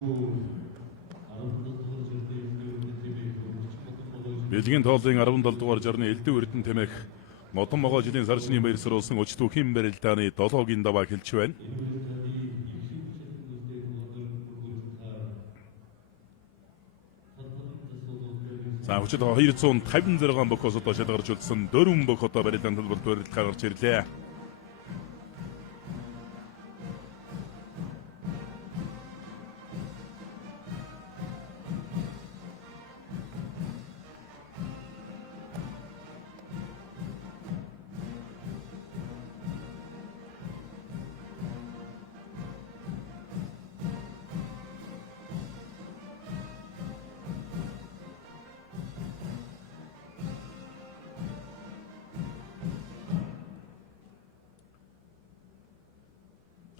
Бэлгийн тоолын 17 дугаар жарны элдв эрдэн тэмээх Модон могоо жилийн сар шний баяр сурулсан өчтөхийн барилдааны 7-гийн даваа хэлж байна. За хүчит 256 бохоос одоо шалгарч үлдсэн 4 бох одоо барилдаанд төлбөрт барилд гарч ирлээ.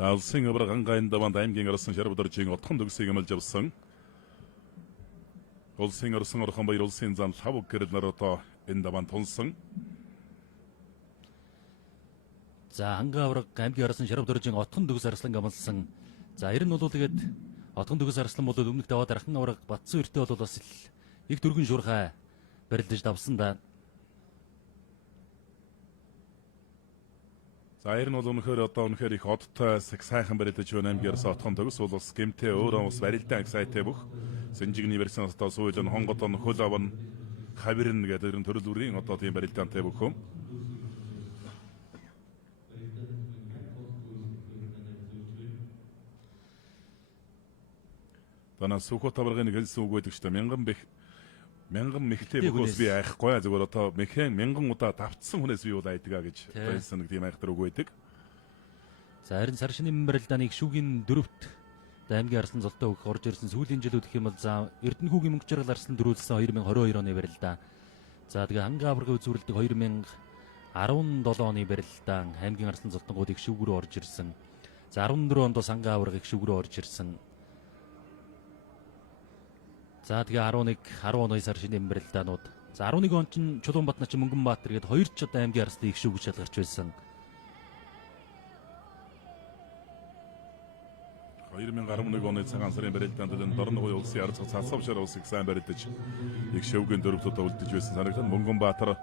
Алсын авраг ангаан даваанд аймгийн арсан шарбдоржийн отхон төгсийг амлж авсан. Улсын арсан орхон баяр улсын зан лав гэрэл нар одоо энэ даваанд тунсан. За ангаан авраг аймгийн арсан шарбдоржийн отхон төгс арслан амлсан. За ер нь бол тэгээд отхон төгс арслан бол өмнөх даваад архан авраг Батцан өртөө бол бас их дөргөн шуурхай барилдаж давсан да. За ер нь бол өнөхөр их одтой сайхан барилдаж байна аймгийн арсан отхон төгс бол бас гэмтээ өөрөө бас барилдаан сайтай бүх Сэнжигний версион одоо суулын хонгодон хөл аван хавирн гэдэг энэ төрөл бүрийн одоо тийм барилдаантай бүх юм. Танаас сухот аврагын хэлсэн үг байдаг шүү дээ. Мянган мэхтэй бөхөөс би айхгүй зүгээр одоо мэхэн мянган удаа давтсан хүнээс би бол айдгаа гэж байсан нэг тийм айхтар үг байдаг. За харин сар шины барилдааны гişүүгийн 4-т аймгийн арслан золтой өгөх орж ирсэн сүүлийн жилүүд гэх юм бол за Эрдэнэхүүгийн мөнгө жаргал арслан дөрүүлсэн 2022 оны барилдаа. За тэгээ ангаа аврагын үзүүлэлтийг 2017 оны барилдаан аймгийн арслан золтонгууд гişүүг рүү орж ирсэн. За 14 онд бас ангаа аврагын гişүүг рүү орж ирсэн. За тэгээ 12 сар шинэ барилдаанууд. За 11 он чинь Чулуунбатна чи Мөнгөнбаатар гээд хоёр ч одоо аймгийн арслан их шүүгч шалгарч байсан. 2011 оны цагаан сарын барилдаанд Дорногой улсын ард цацавшаар улсыг сайн барилдаж их шүүгийн дөрөвд одоо үлдэж байсан санагдана. Мөнгөнбаатар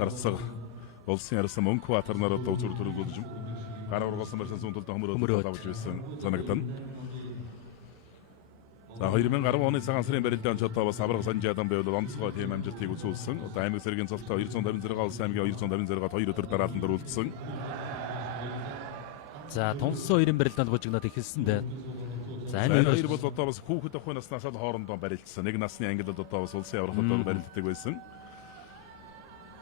гарцаг улсын арсан Мөнхбаатар нар одоо үзүр төрөлдөж гар ургасан барьсан сүнтэлд хөмөрөд авч байсан санагдана. За 2010 оны цагаан сарын барилдаанд одоо бас авраг санжаадан байвал онцгой тийм амжилтыг үзүүлсэн. Одоо аймаг сэргийн цолтой 256 улсын аймгийн 256-д 2 өдөр дараалан дөрвөлдсөн. За тунсан хоёрын барилдаанд бужигнаад эхэлсэн дээ. За энэ хоёр бол одоо бас хүүхэд охин наснаас л хоорондоо барилдсан. Нэг насны ангид одоо бас улсын аврагтад барилддаг байсан.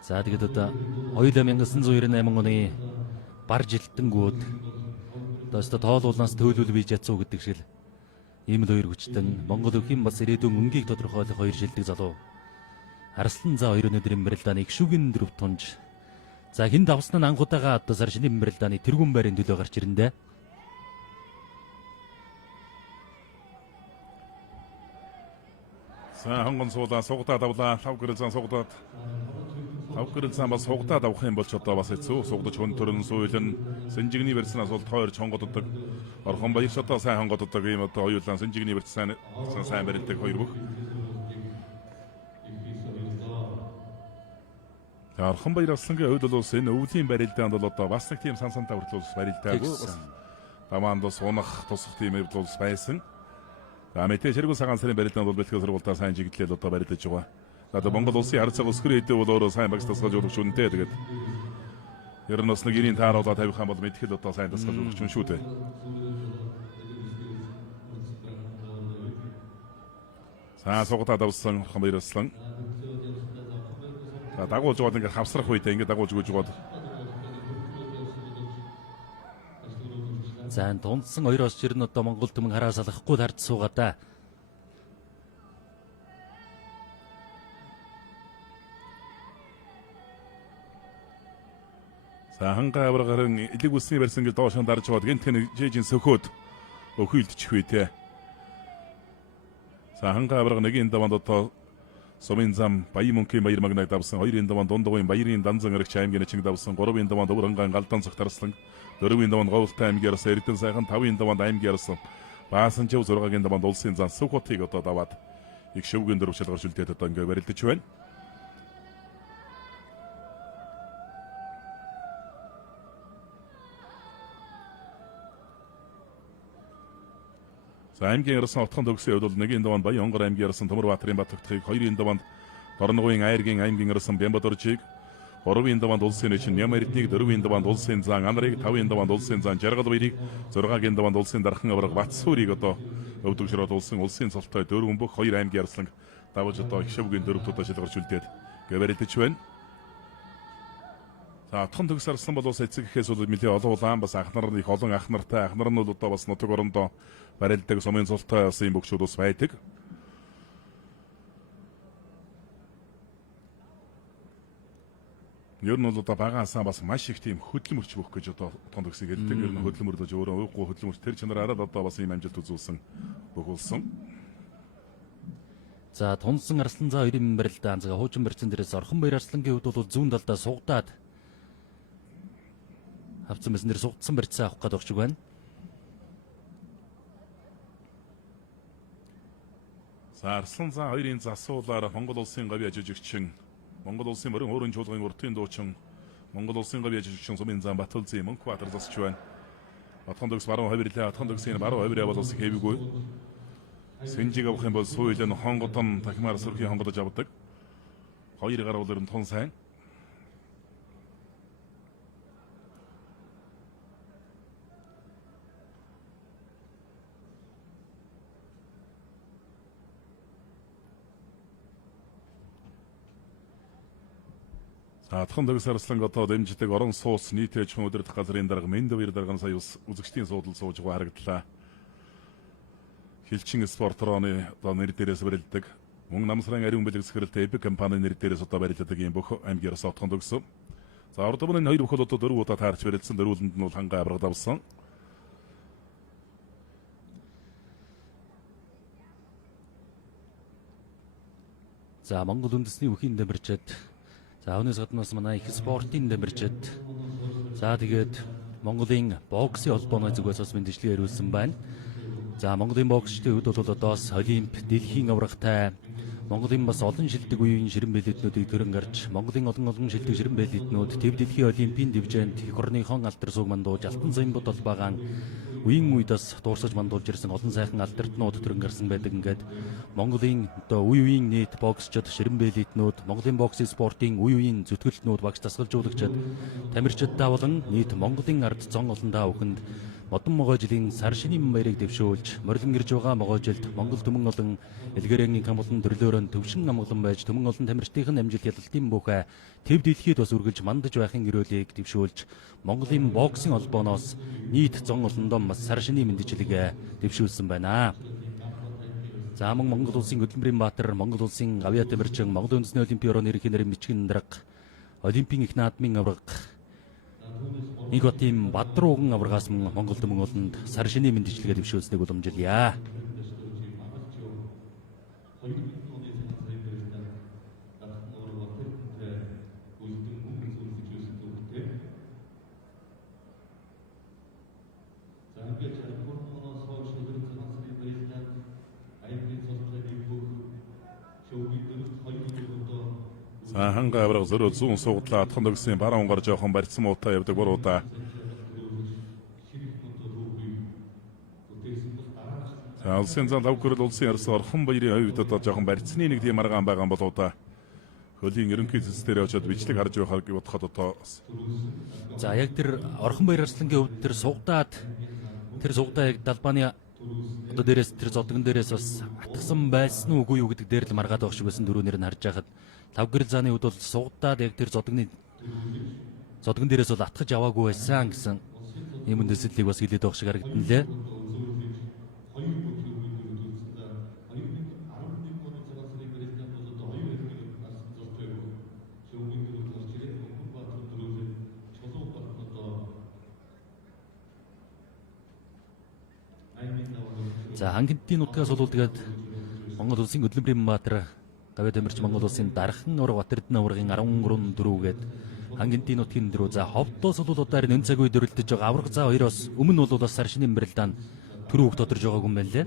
За тэгээд одоо 1998 оны бар жилтэнгүүд одоо тоолуулнаас төөлөл бийж ядсуу гэдэг шиг л ийм л хоёр хүчтэн Монгол өвхийн бас ирээдүйн өнгийг тодорхойлох хоёр шилдэг залуу. Арслан за хоёр өнөөдрийн барилдааны гişүүгийн 4 тунж. За хин давсан нь анхудаага одоо сар шинэ барилдааны тэргүүн байрын төлөө гарч ирэндээ. За хонгон суулаа сугатаа давлаа лав гэрэлзан сугатаад лав гэрэлзан бас сугатаад авах юм бол ч одоо бас хэцүү сугадж хүн төрөн суулын Сэнжигний версиноос бол тойрч хонгоддог орхон баяр одоо сайн хонгоддог ийм одоо хоёулаа Сэнжигний верс сайн барилдаг хоёр бүх. Орхон баяр аслангийн хувьд бол энэ өвлийн барилдаанд бол одоо бас нэг тийм сансантай хүртэл барилдаагүй бас тамаанд бас унах тусах тийм хэвд бол байсан. За мэдээж хэрэг цагаан сарын барилдаанд бол бэлтгэл сургуультаа сайн чиглэлээр одоо барилдаж байгаа. Одоо Монгол улсын харц цаг өсгөр хэдий бол өөрөө сайн багш тасгаж өгч үнэтэй тэгээд ер нь бас нэг ирийн тааруулаад тавих юм бол мэдхэл одоо сайн тасгаж өгч юм шүү дээ. За сугатаа давсан орхон баяр аслан. За дагуулж байгаа ингээд хавсрах үедээ ингээд дагуулж өгж байгаа. За тунсан хоёр осч ирнэ одоо Монгол түмэн хараа салахгүй харж суугаа да. За хангаа аврагарын элэг үсний барьсан гэж доошон дарж байгаа гэнтхэн жижиг сөхөөд өхөөлдчих вэ те. За хангаа авраг нэг энэ даванд одоо Сумын зам Баян мөнхийн баяр магнаг давсан 2-ын даванд Дундгойн баярын данзан аригч аймгийн чиг давсан 3-ын даванд Өвөрханган галдан цогт тарслан 4-ийн даванд Говьлтай аймгийн арсан Эрдэнэ сайхан 5-ын даванд аймгийн арсан Баасанчив 6-гийн даваанд улсын зан Сүхбатыг одоо даваад их шөвгөн дөрөв шалгарч үлдээд одоо ингээ барилдаж байна. За аймгийн ярсан отхон төгсгийн хувьд бол 1-ийн даваанд Баянгор аймгийн ярсан Төмөрбаатарын Баттөгтгийг, 2-ийн даваанд Дорногын Айргийн аймгийн ярсан Бямбадоржийг, 3-ийн даваанд улсын нэчин Нямэрднийг, 4-ийн даваанд улсын зан Анарыг, 5-ийн даваанд улсын зан Жаргалбаярыг, 6-гийн даваанд улсын дархан авраг Батсуурийг одоо өвдөгшрөөд улсын цолтой 4 бүх 2 аймгийн ярсан давж одоо их шөвгийн дөрөвдөө шалгарч үлдээд гэрэлдэж байна. За отхон төгс арсан бол бас эцэг гэхээс бол нэлээд олон улаан бас ахнар их олон ах нартай, ахнар нь бол одоо бас нутаг орондоо барилдаг сумын цолтой бас ийм бөхчүүд бас байдаг. Ер нь бол одоо багаасаа бас маш их тийм хөдөлмөрч бөх гэж одоо отхон төгсийг хэлдэг. Ер нь хөдөлмөрлөж өөрөө уухгүй хөдөлмөрч тэр чанараараа одоо бас ийм амжилт үзүүлсэн бөхүүлсэн. За Тунсан Арсланзаа 2-ын барилдаа анзгаа хуучин барьцсан дээрээс Орхонбаяр Арслангийн хувьд бол зүүн талдаа сугадаад хавцсан байсан дээр сугдсан барьцаа авах гээд өгч байна. За Арсланзаа 2-ын засуулаар Монгол улсын говийн ажижигчин, Монгол улсын морин өөрийн чуулгын уртын дуучин, Монгол улсын говийн ажижигчин сумын зам Батулзын Мөнхбаатар засч байна. Отхон төгс баруун хавирлаа, отхон төгсийн баруун хавираа бол бас хэвгүй. Сэнжиг авах юм бол сууйлын хонгодон тахимаар сүрхий хонгодож авдаг. 2 гаруул ер нь тун сайн. Атхан төгс арслан одоо дэмждэг орон суус нийт аж ахуйн удирдах газрын дарга Мэндвэр дарганы сая үзэгчдийн суудал сууж байгаа харагдлаа. Хилчин спортрооны одоо нэр дээрээс барилдаг. Мөн намсрын ариун бэлэг захиралтай Epic компани нэр дээрээс одоо барилдаг юм бүх аймгийн ярс отхон төгс. За ордомны 2 бүх одоо 4 удаа таарч барилдсан, дөрвөлөнд нь бол хангаа аврагд авсан. За Монгол үндэсний үхийн дамжид. За өнөөс гаднаас манай их спортын дамжид. За тэгээд Монголын боксын холбооны зүгээс бас мэндчлэгээ ирүүлсэн байна. За Монголын боксчдын хувьд бол одоос Олимп, дэлхийн аврагтай Монголын бас олон шилдэг үеийн ширэн бэлэднүүдийг төрөн гарч Монголын олон шилдэг ширэн бэлэднүүд төв дэлхийн олимпийн дивизэнд их орныхон алдар суг мандууж алтан зам бод холбаагаан үеийн үедээс дуурсаж мандуулж ирсэн олон сайхан алдартнууд төрөн гарсан байдаг. Ингээд Монголын одоо үеийн нийт боксчид, ширэн бэлэднүүд, Монголын боксын спортын үеийн зүтгэлтнүүд, багш дасгалжуулагчид, тамирчидтай болон нийт Монголын ард зон олон таавханд модон могойжилын сар шинийн баярыг дэвшүүлж, морилон ирж байгаа могойжилд Монгол түмэн олон элгэрэнгийн камболон төрлөөрөө төвшин амгалан байж түмэн олон тамирчдын амжилт ялалтын бүхэ төв дэлхийд бас үргэлж мандаж байхын өрөөлийг дэвшүүлж, Монголын боксын холбооноос нийт зон олондоо бас сар шинийн мэндчлэгээ дэвшүүлсэн байна. За мөн Монгол улсын хөдөлмөрийн баатар, Монгол улсын авиа тамирчин, Монгол үндэсний олимпийн орон нэрхийн нэрийн бичгийн дарга, Олимпийн их наадмын авраг нэг хотын Бадрууган аврагаас мөн Монгол түмэн олонд сар шинийн мэндчлэгээ дэвшүүлсэнийг уламжилъя. За хангаа авраг зөрөө зүүн суудлаа отхон төгсийн баруун гар жоохон барьцсан муутай явдаг буруудаа. За улсын зан лав гэрэл улсын ярс Орхонбаярын хувьд одоо жоохон барьцны нэг тийм аргаан байгаа болоо да. Хөлийн ерөнхий зэс дээр очиод бичлэг харж байхаар бодоход одоо. За яг тэр Орхонбаяр Арслангийн хувьд тэр сугдаад яг далбааны одоо дээрээс тэр зодгон дээрээс бас атгсан байсан уу үгүй юу гэдэг дээр л маргаад байх шиг байсан дөрөв нэр нь харж байхад лав гэрэл зааны хувьд бол сугдаад яг тэр зодгон дээрээс бол атгаж аваагүй байсан гэсэн юм үндэслэлийг бас хэлээд байх шиг харагдана лээ. За хангинтын нутгаас бол тэгээд Монгол улсын хөдөлмөрийн баатар гавьяа тамирч Монгол улсын дархан авраг Батэрдэн аврагын 13-4 гээд хангинтын нутгийн дөрөв. За ховдоос бол одоо энэ цаг үед дөрөлдөж байгаа авраг заа 2-оос өмнө бол бас сар шинийн барилдаанд төрөө үг тодорж байгаагүй юм байна лээ.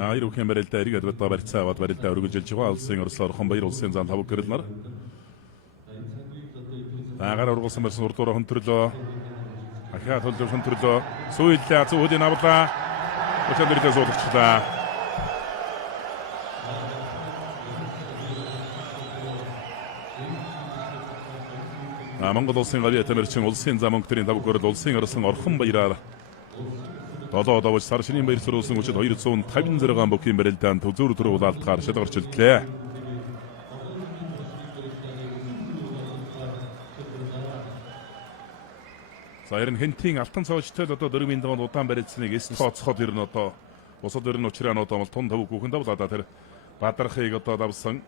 Ирүүхэн барилдаа эргээд бата барьцааваад барилдаа өргөжөлж байгаа алсын орслоор хомбаяр улсын зам тавг гэрэлнэр. Агаар ургуулсан барьсан урдуура хөнтрлөө. Ахаа төлөв хөнтрлөө. Сүйдлээ зүүдийн авлаа. Өчигдөрдөө суулгачлаа. Монгол улсын гавьяа тамирчин улсын зам өнгөтрийн тавг гэрэл улсын орсон орхон баяраар Долоодовч сар шинийн баяр суруулсан хүчит 256 бүкийн барилдаанд төзөр төрөв улаалтгаар шалгарч үлдлээ. За ер нь хэнтийн алтан цаочтой одоо дөрвийн даванд удаан барилдсныг эс тооцоход ер нь одоо бусад ер нь учраанууд бол тун тавг хүүхэн давлаа тэр бадархыг одоо давсан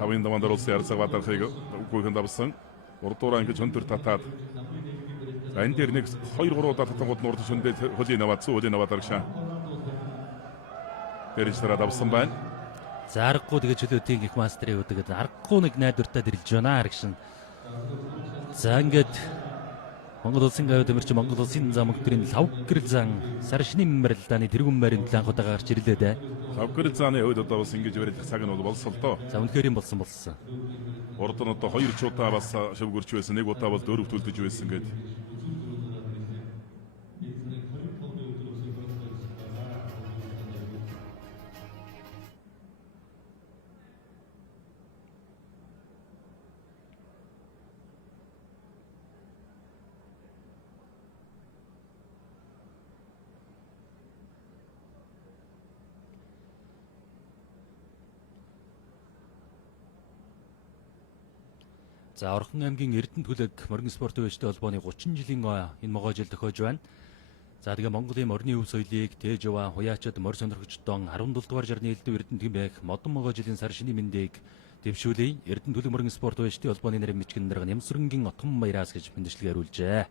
тавын даванд улсын арцаг бадархыг хүүхэн давсан урдуураа ингэж хөндөр татаад энэ дээр нэг 2-3 удаа татангууд нь урд шөндөө хөлийн аваад сүүлийн аваад аргашаа. Тэрчээр давсан байна. За аргагүй тэгээ чөлөөтийн их мастерыг үдэгээд аргагүй нэг найдвартай дэрэлж байна аргашин. За ингээд Монгол улсын гавьяа тамирчин Монгол улсын зам өнгөтрийн лав гэрэл зан сар шинийн барилдааны тэргүүн байрны анхудаага гарч ирлээ дээ. Лав гэрэл зааны хувьд одоо бас ингэж барилдах цаг нь бол болсон л доо. За үнэхээр юм болсон. Урд нь одоо 2 удаа бас шавгөрч байсан, нэг удаа бол дөрөв төлдөж байсан гэдэг. За Орхон аймгийн Эрдэнэ төлөг морин спортын өвчтэй холбооны 30 жилийн энэ могоо жил тохиож байна. За тэгээ Монголын морины өв соёлыг тээж яваа хуяачид морь сонирхогчдон 17 дугаар жарны элдв Эрдэнэ тэмээх модон могоо жилийн сар шинийн мэндийг дэвшүүлээ. Эрдэнэ төлөг морин спортын өвчтэй холбооны нарийн бичгэн дарга Нямсрынгийн Отгон баяраас гэж мэндчлэгээ хариулжээ.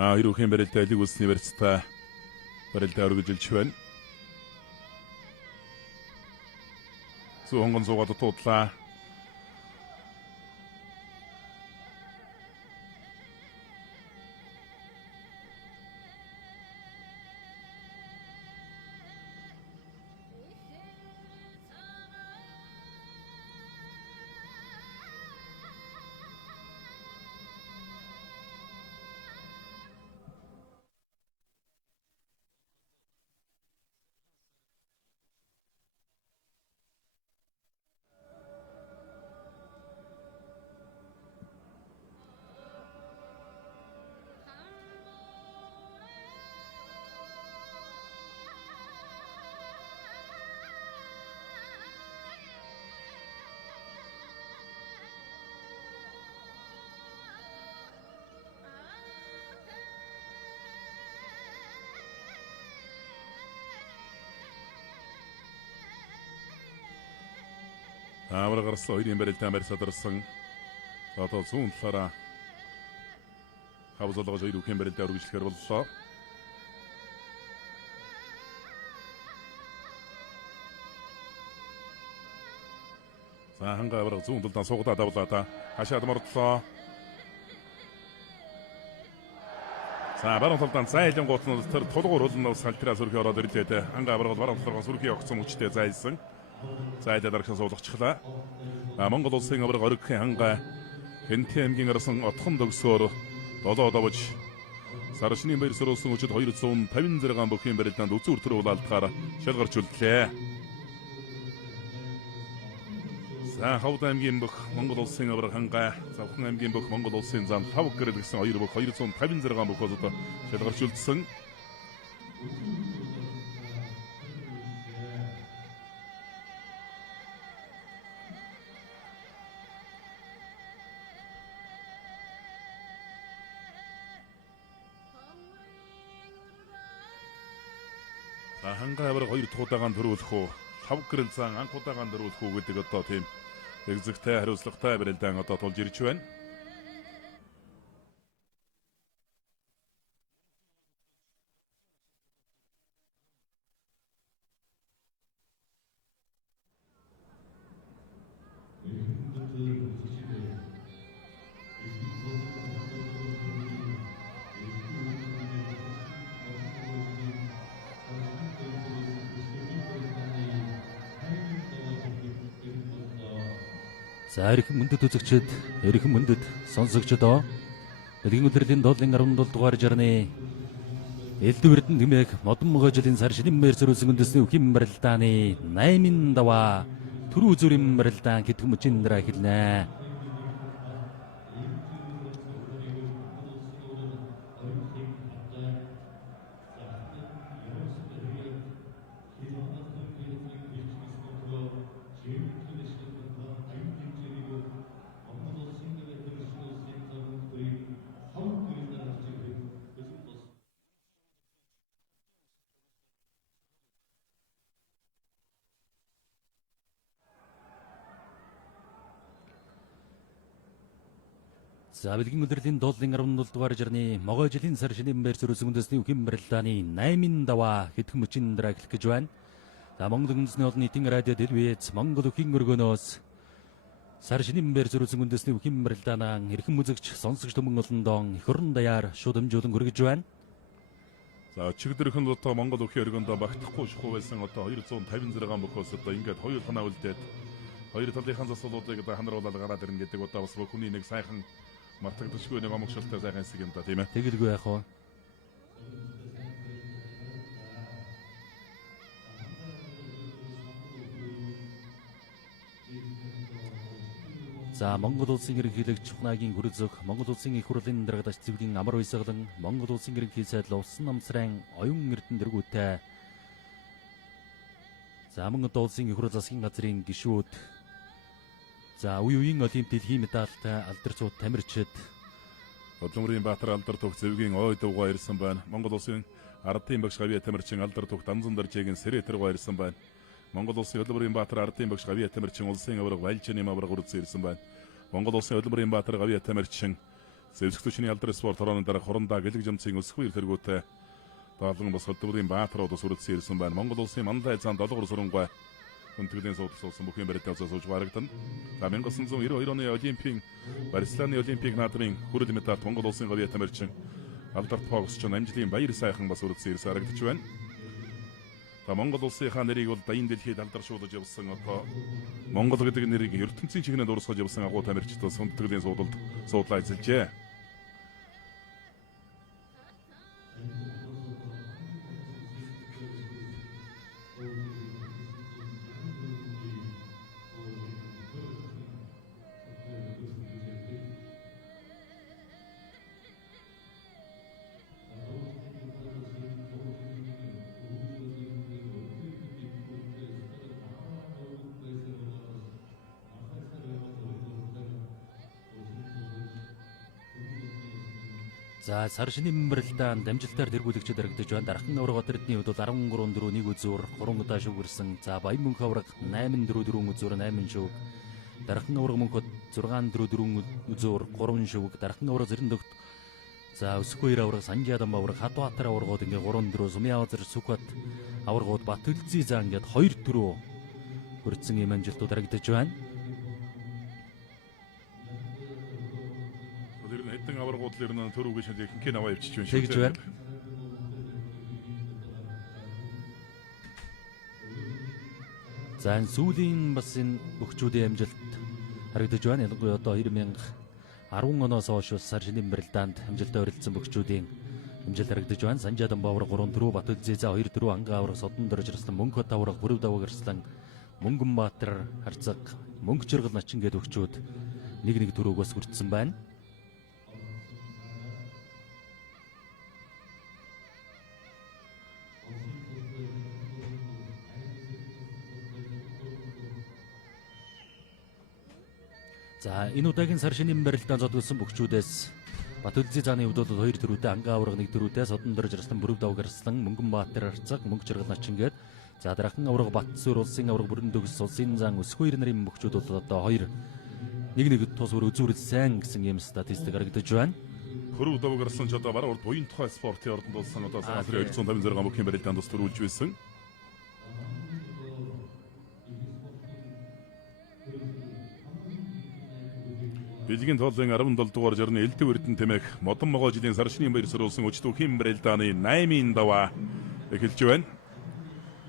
Ирүүхэн барилдаа элиг улсны барьцтай барилдаа өргөжөлж байна. Сүү хонгон суугаад дутуудлаа. Амар гарсан хоёрын барилдаан барь садарсан. Одоо зүүн талаараа хавзалгаж ирүүхэн барилдаа үргэлжлэхээр боллоо. За хангаа авраг зүүн талдаа суугадаа давлаа та. Хашаад мордлоо. За баруун талдаа зайлан гутнууд тэр тулгуур хөлн ус халтраас өрхий ороод ирлээ те. Хангаа авраг баруун талаас өрхий огцсон хүчтэй зайлсан. Зайдаа дарагсан суулгачихлаа. Монгол улсын авраг оргихийн хангаа Хэнтэн аймгийн арсан отхон төгсөөр долоодовж сар шинийн баяр суруулсан хүчит 256 бүкийн барилдаанд үзүүр төрөв улаалтгаар шалгарч үлдлээ. За Ховд аймгийн бүх Монгол улсын авраг хангаа, Завхан аймгийн бүх Монгол улсын зам 5 гэрэл гэсэн 2 бүх 256 бүх одоо шалгарч үлдсэн. Хангаа авраг 2 дахь удаагаан төрүүлэх үү, 5 гэрэл зан анх удаагаан төрүүлэх үү гэдэг одоо тийм Эгзэгтэй хариуцлагатай барилдаан одоо тулж ирж байна. За эрхэм мөндөд үзэгчид, эрхэм мөндөд сонсогчдоо бэлгийн үлрэлийн доотлын 17 дугаар жарны Элдв Эрдэнэ тэмээх модон могой жилийн сар шинэн мээр сөрүүлсэн үндэсний үхим барилдааны 8-ын даваа түрүү зүрийн барилдаан хэдхэн мөчийн дараа эхэлнэ. За бэлгийн үлрэлийн доотлын 17 дугаар жарны могой жилийн сар шинэн мээр сөрүүлсэн үндэсний үхим барилдааны 8-ын даваа хэдхэн мөчийн дараа эхлэх гэж байна. За Монгол үндэсний олон нийтийн радио телевиз Монгол үхийн өргөнөөс сар шинэн мээр сөрүүлсэн үндэсний үхим барилдаанаа эрхэм үзэгч сонсогч түмэн олондоо эх орон даяар шууд хэмжүүлэн хүргэж байна. За чигдэрхэн одоо Монгол үхийн өргөндөө багтахгүй шухуу байсан одоо 256 бөхөөс одоо ингээд хоёр танаа үлдээд хоёр талынхаа засварлуудыг одоо ханаруулаад гараад ирнэ гэдэг одоо бас хүний нэг сайхан мартагдчихгүй нэг амгшилтай сайхан хэсэг юм да тийм ээ. Тэгэлгүй яах вэ? За Монгол улсын ерөнхийлөгч Ухнагийн хүрэлцэх Монгол улсын их хурлын даргадагч цэвлийн амар уйсгалан Монгол улсын ерөнхий сайд Усан намсрын оюун эрдэнэ дэргүүтэй за Монгол улсын их хурл засгийн газрын гишүүд за үеийн олимп дэлхийн медальтай алдарцууд тамирчид Бодломрын Баатар алдар тух зэвгийн ой дуугаа ирсэн байна. Монгол улсын ардын багш Гавья тамирчин алдар тух Данзан даржийн сэрэтэргаа ирсэн байна. Монгол улсын Бодломрын Баатар ардын багш Гавья тамирчин улсын авраг Валжины авраг үрдсэн ирсэн байна. Монгол улсын Бодломрын Баатар Гавья тамирчин зэвсэгтүчний алдар спорт хорооны дараа хорондоо гэлэг жамцын өсгөө тэргүүтэй даалган бас Бодломрын Баатар удас үрдсэн ирсэн байна. Монгол улсын Мандалай цаан долгор сурангаа хүндэтгэлийн суудлын суусан бүхэн барилдаан сууж барагдана. За 1992 оны Олимпийн Барселоны Олимпик наадмын хүрэл медальт Монгол улсын Гавья тамирчин алдарт боксч амжилтын баяр сайхан бас үрдсэн ирсэн харагдаж байна. За Монгол улсынхаа нэрийг бол даян дэлхийд алдаршуулж явсан одоо Монгол гэдэг нэрийг ертөнцийн чигнэд урсгаж явсан агуу тамирчдаас хүндэтгэлийн суудлаа эзэлжээ. За сар шинэн барилдаанд амжилтаар тэргүүлэгчид харагдаж байна. Дархан авраг Хотэрдний хувьд бол 13-4-1 үзүүр 3 удаа шүүгэрсэн. За Баян мөнх авраг 8-4-4 үзүүр 8 шүүг. Дархан авраг мөнхөд 6-4-4 үзүүр 3 шүүг. Дархан авраг Зэрэндөгт за Өсгөхөөр авраг Санжаадан авраг Хадбаатар аврагууд ингээ 3-4 Сумьяазар Сүхбат аврагууд Батөлзий заа ингээд 2-4 хүрсэн юм амжилтууд харагдаж байна. Хэдэн аваргууд л ерөн төрөв гэж ихэнх аваа явчих юм шиг байна. За сүүлийн бас энэ бөхчүүдийн амжилт харагдаж байна. Ялангуяа одоо 2010 оноос хойш сар шинэн барилдаанд амжилтаа өрөлдсөн бөхчүүдийн амжилт харагдаж байна. Санжаадан авраг 3-4, Батөлзий заа 2-4, Ангаа авраг Содон дөржирслэн, Мөнх хот авраг Бүрв даваа гэрслэн, Мөнгөнбаатар харцаг, Мөнгө Чиргал начин гээд бөхчүүд 1-1 төрөг бас хүртсэн байна. За энэ удаагийн сар шинэн барилдаанд зодгосон бөхчүүдээс Батөлзий зааны хувьд бол 2 төрүүтэй, Ангаа авраг 1 төрүүтэй, Содон дөржирслэн, Бүрв даваа гэрслэн, Мөнгөнбаатар харцаг, Мөнгө Чиргал начин гээд За дараахан авраг Батсүр улсын авраг бүрэн төгс улсын зан өсгөө 2 нарын мөхчүүд бол одоо 2-1 тус бүр үзүүрэлсэн гэсэн ийм статистик харагдаж байна. Хөрөв давг гарсан ч одоо баруун урд буян тухай спортын ордонд болсон одоо сарын 256 мөхийн барилдаанд тус төрүүлж байсан. Билгийн тоолын 17 дугаар жарны элдв эрдэн тэмээх модон могоо жилийн сар шинийн баяр сурулсан өчтөхийн барилдааны 8-ын даваа эхэлж байна.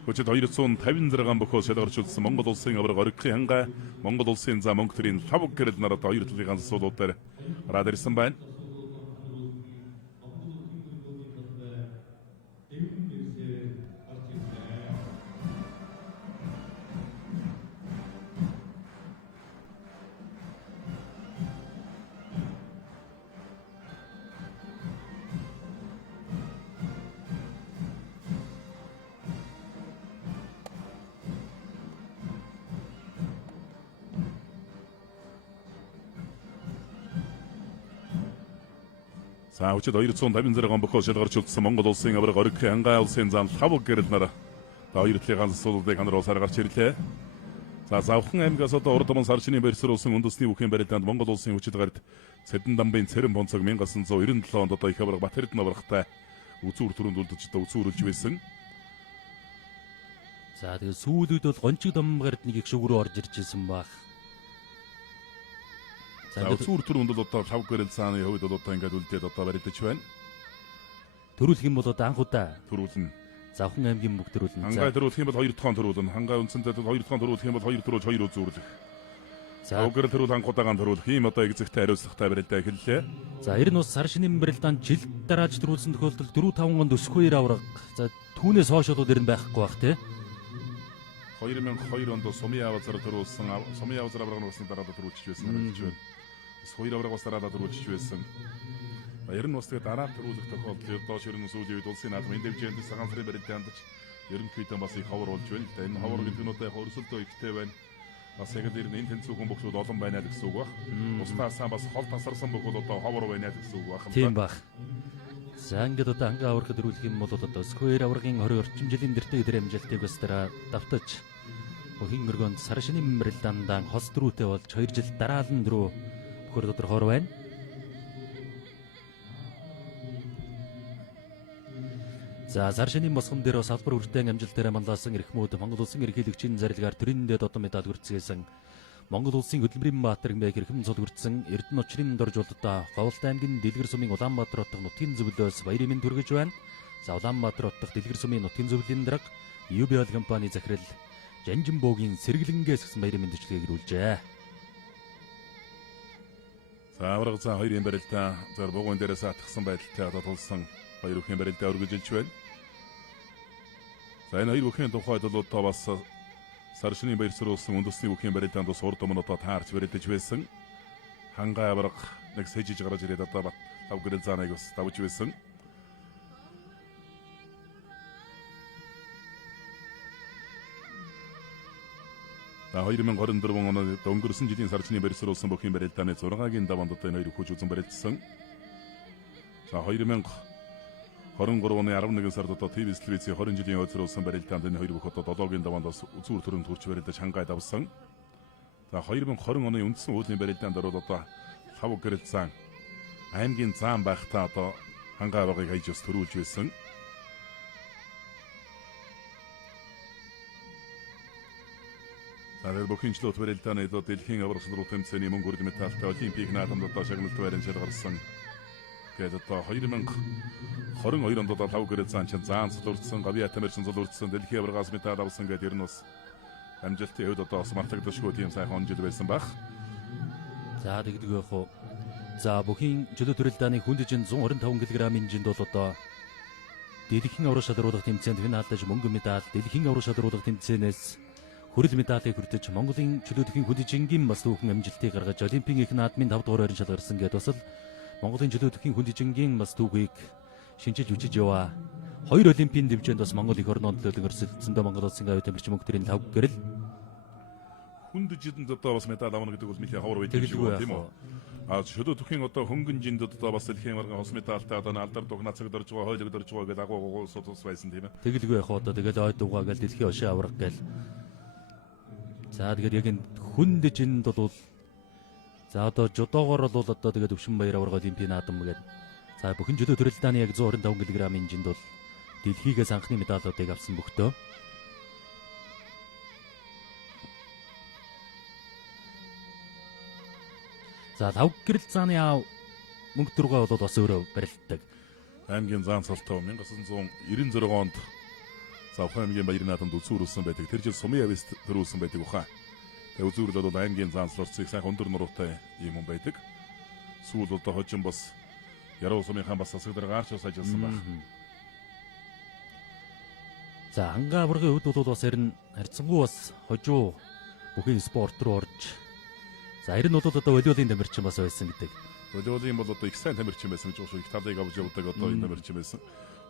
Өчигд 256 бохоос шалгарчулсан Монгол улсын авраг оригдохын ханга Монгол улсын зам мөнгө төрийн 5 гэрэл нараад хоёр талын суулуудаар гараад ирсэн байна. За өчигд 256 бохоос шалгарчулсан Монгол улсын авраг оригдохын ханга улсын зам 5 гэрэл нараа хоёр талын суулуудыг ханаруулсаар гарч ирлээ. За Завхан аймгаас одоо урд аман сар шинийн баяр сурулсан үндэсний бүхэн барилдаанд Монгол улсын хүчит гард Цэдэн дамбын цэрэн бонцог 1997 онд одоо их авраг Батэрдэн аврагтай үзүүр төрөнд үлдэж одоо үзүүрлж байсан. За тэгээд сүүлүүд бол гончиг дамгард нэг их шүгрүү орж ирж ирсэн баг. За үзүүр төрөнд бол одоо 5 гэрэл цааны хувьд бол одоо ингээд үлдээд одоо барилдаж байна. Төрүүлэх юм бол одоо анхудаа төрүүлнэ. Завхан аймгийн бүх төрүүлнэ. Хангай төрүүлэх юм бол 2 дахь төрүүлнэ. Хангай үндсэндээ 2 дахь төрүүлэх юм бол 2 төрүүлж 2 үзүүрлэх. За гэрэл төрүүл анхудагаан төрүүлэх ийм одоо экзэгтэй хариуцлагатай барилдаа эхэллээ. За ер нь бас сар шинийн барилдаанд жил дарааж төрүүлсэн тохиолдолд 4-5 онд өсгөө 2 авраг. За түүнээс хойш бол ер нь байхгүй бах тий. 2002 онд Сумын авазар төрүүлсэн Сумын авазар аврагын усны дараа төрүүлж байсан гэж байна. Хоёр авраг бас дараа төрүүлж байсан. Ер нь бас тэгээ дараа төрүүлэх тохиолдол доош ер нь сүүлийн үед улсын наадмын дэмжээнд цагаан сарын барилдаанд ерөнхийдөө бас их ховор болж байна. Энэ ховор гэдэг нь одоо яг өрсөлдөө ихтэй байна. Бас яг л энэ тэнцвүүхэн бөхлүүд олон байна гэсэн үг баг. Устаасаа бас хол тасарсан бөхөд одоо ховор байна гэсэн үг баг. Тийм баг. За ингээд одоо ханга аврагд төрүүлэх юм бол одоо сквер аврагийн 20 орчим жилийн дэртэй идэр амжилтыг бас дараа давтаж бүхэн өргөнд сар шинийн барилдаанд хос дөрүүтэй болж 2 жил дараалан дөрөв бөхөр тодорхой байна. За сар шинийн босгон дээр бас салбар үртэй амжилтаараа манлайлсан эрхмүүд Монгол улсын ерөнхийлөгчийн зарилгаар төрөндөө додон медаль хүртсэн Монгол улсын хөдөлмөрийн баатар гэмээр хэрхэм цол хүртсэн Эрдэнэ очрын дорж болдоо Говьлтай аймгийн Дэлгэр сумын Улаанбаатар хотын нутгийн зөвлөөс баярын мэнд хүргэж байна. За Улаанбаатар хотын Дэлгэр сумын нутгийн зөвлөлийн дарга UBL компани захирал Жанжинбоогийн сэргэлэнгээс гэсэн баярын мэндчлэгийг ирүүлжээ. За авраг за хоёрын барилдаа зар бугуун дээрээс атгсан байдалтай одоо тулсан хоёр бүхэн барилдаа өргөжлж байна. За энэ хоёр бүхэн тухайд бол одоо бас сар шинийн баяр сурулсан үндэсний бүхэн барилдаанд бас урд өмнө одоо таарч барилдаж байсан. Хангай авраг нэг сэжиж гараж ирээд одоо бат лав гэрэл зааныг бас давж байсан. За 2024 онд өнгөрсөн жилийн сар шинийн баяр сурулсан бүхэн барилдааны 6-гийн даваанд одоо энэ хоёр хүч үзэн барилдсан. За 2023 оны 11 сард одоо ТV телевизийн 20 жилийн ойцруулсан барилдаанд энэ хоёр бүх одоо 7-гийн даваанд бас үзүүр төрөнд хүрч барилдаж Хангайд авсан. За 2020 оны үндсэн хуулийн барилдаанд ороод одоо 5 гэрэл зан аймгийн зан байхдаа одоо Хангай аврагыг хайж бас төрүүлж байсан. За бүхэн жилийн барилдааны одоо дэлхийн авраг сургууль тэмцээний мөнгө хүрд медальтай олимпик наадамд одоо шагналт байранд шалгарсан. Тэгээд одоо 2022 онд одоо 5 гэрэл заан заан цулурдсан, Говья тамирчин цулурдсан, дэлхийн аврагаас медаль авсан гэдэг ер нь бас амжилтын хувьд одоо бас мартагдашгүй тийм сайхан жил байсан баг. За тэгдэг байх уу. За бүхэн жилийн барилдааны хүндэжин 125 кг-ийн жинд бол одоо дэлхийн авраг шалруулах тэмцээнд финалдаж мөнгө медаль, дэлхийн авраг шалруулах тэмцээнээс хүрэл медалийг хүртэж Монголын чөлөөтийн хүндэжингийн бас түүхэн амжилтыг гаргаж Олимпийн их наадмын 5 дугаар байранд шалгарсан гэдээ бас Монголын чөлөөтийн хүндэжингийн бас түүхийг шинжилж үжиж яваа. 2 Олимпийн дэвжээнд бас Монгол их орноо төлөөлөн өрсөлдсөндөө Монгол улсын авиа тамирчин мөнгө төрийн 5 гэрэл хүндэжинд одоо бас медаль авна гэдэг бол нэлээд ховор байдаг шүү тийм үү. шөдөө төхийн одоо хөнгөн жиндүүд одоо бас дэлхийн маргаан хос медальтай одоо алдар дух нацаг дорж байгаа, хойлог дорж байгаа гэдэг агуу улсууд байсан тийм ээ. Тэгэлгүй яг одоо тэгэл ой дугаа гэл дэлхийн ошин авраг гэл. За тэгээд яг энэ хүнд жинд бол за одоо жодоогоор бол одоо тэгээд өвшин баяр авраг олимпийн наадам гэдэг. За бүхэн жөдөө төрөлдааны яг 125 кг-ийн жинд бол дэлхийгээс анхны медалуудыг авсан бөхтөө. За лав гэрэл зааны аав мөнгө дургаа бол бас өөрөө барилддаг. Аймгийн заан цолтоо 1996 онд Завхан аймгийн баярын наадамд үзүүрүүлсэн байдаг. Тэр жил сумын явист төрүүлсэн байдаг ухаан. Тэгээ үзүүрлэл бол аймгийн заан цолтыг сайхан өндөр нуруутай юм байдаг. Сүүл одоо хожим бас яруу сумын хаан бас засаг дээр гарч ажилласан байна. За ангаа аврагын үед бол бас харин харьцангуй бас хожуу бүхий спорт руу орж. За ер нь бол одоо волейболын тамирчин бас байсан гэдэг. Волейболын бол одоо их сайн тамирчин байсан гэж их талыг авч явдаг одоо энэ тамирчин байсан.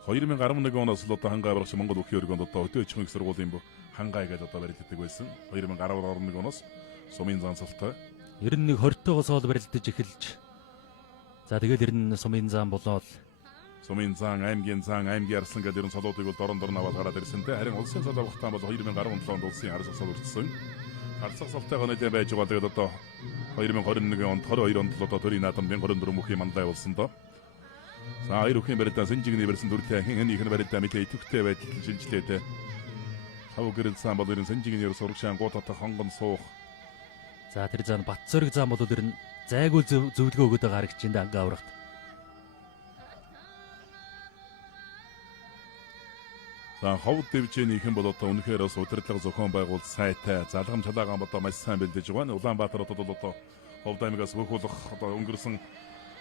2011 оноос л одоо хангаа аврагч Монгол өхийн өргөнд одоо өдөөчмөн их сургуулийн хангаа гэж одоо барилддаг байсан. 2011 оноос сумын заан цолтой. 91-20-тоогоос ол барилдаж эхэлж. За тэгээд ер нь сумын заан болоод сумын заан, аймгийн арслан гэдэг ер нь цолоодыг бол дорн аваад гараад ирсэнтэй. Харин улсын цол авахтаа бол 2017 онд улсын арслан цол үрдсэн. Арслан цолтойгоо нэлээд байж байгаа. Тэгээд одоо 2021 онд 22 онд л одоо төрийн наадам 1024 мөхийн мандаа болсон доо. За хоёр өхийн барилдаа Сэнжигний барьсан төрөлтэй хин их барилдаа мэдээ идэвхтэй байдал шинжилгээтэй. Хав гэрэл зам бол ер нь Сэнжигний сурагчаан гутата хонгон суух. За тэр зам Батцорг зам бол ер нь зайгүй зөвлөгөө өгöd байгаа харагдаж байна ангаа аврагт. За ховд дэвжээнийхэн бол одоо үнэхээр бас удирдлага зохион байгуул сайтай залгам чалаагаан одоо маш сайн бэлдэж байгаа. Улаанбаатар хотод бол одоо ховд аймагаас бөхүүлэх одоо өнгөрсөн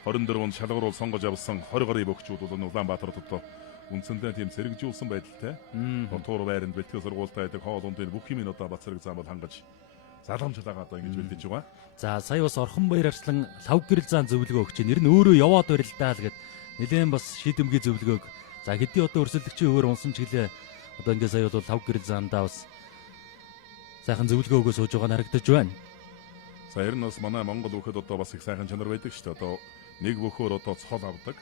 24 онд шалгаруул сонгож авсан 20 гаруй бөхчүүд бол Улаанбаатар хотод үндсэндээ тийм зэрэгжүүлсэн байдалтай. Туур байранд бэлтгэл сургуультай байдаг хоол ундын бүх юм одоо Батцорг зам бол хангаж залгам чалаагаа одоо ингэж бэлдэж байгаа. За сая бас Орхон баяр арслан лав гэрэл заан зөвлөгөө өгч байна. Ер нь өөрөө яваад барилдаа л гэд нэлээд бас шийдэмгий зөвлөгөөг. За хэдий одоо өрсөлдөгчийн өөр унсан ч гэлээ одоо ингээд сая бол лав гэрэл заандаа бас сайхан зөвлөгөө өгөө сууж байгаа нь харагдаж байна. За ер нь бас манай Монгол бүхэд одоо бас их сайхан чанар байдаг шүү дээ. Одоо нэг бөхөөр одоо цол авдаг.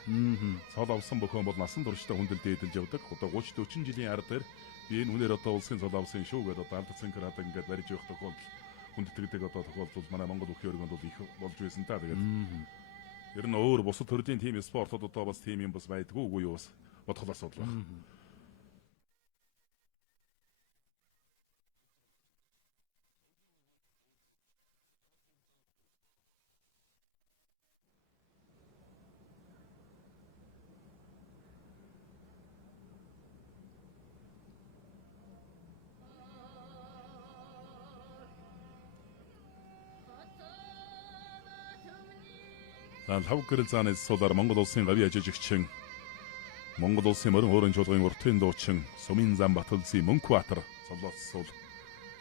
Цол авсан бөхөн бол насан туршдаа хүндэлдээ эдэлж явдаг. Одоо 30-40 жилийн ар дээр би энэ үнээр одоо улсын цол авсан шүү гэдээ одоо алдсан хадаг ингээд барьж явах тохиолдол хүндэтгдэг одоо тохиолдол манай Монгол бүхийн өргөнд бол их болж байсан та тэгээд. Ер нь өөр бусад төрлийн тим спортод одоо бас тим юм бас байдгүй үгүй юу бас бодхол асуудал байна. Лав гэрэл зааны суулаар Монгол улсын гавьяа жижигчин Монгол улсын морин хуурын чуулгын уртын дуучин Сумын зам Батулзын Мөнхбаатар цолоос суул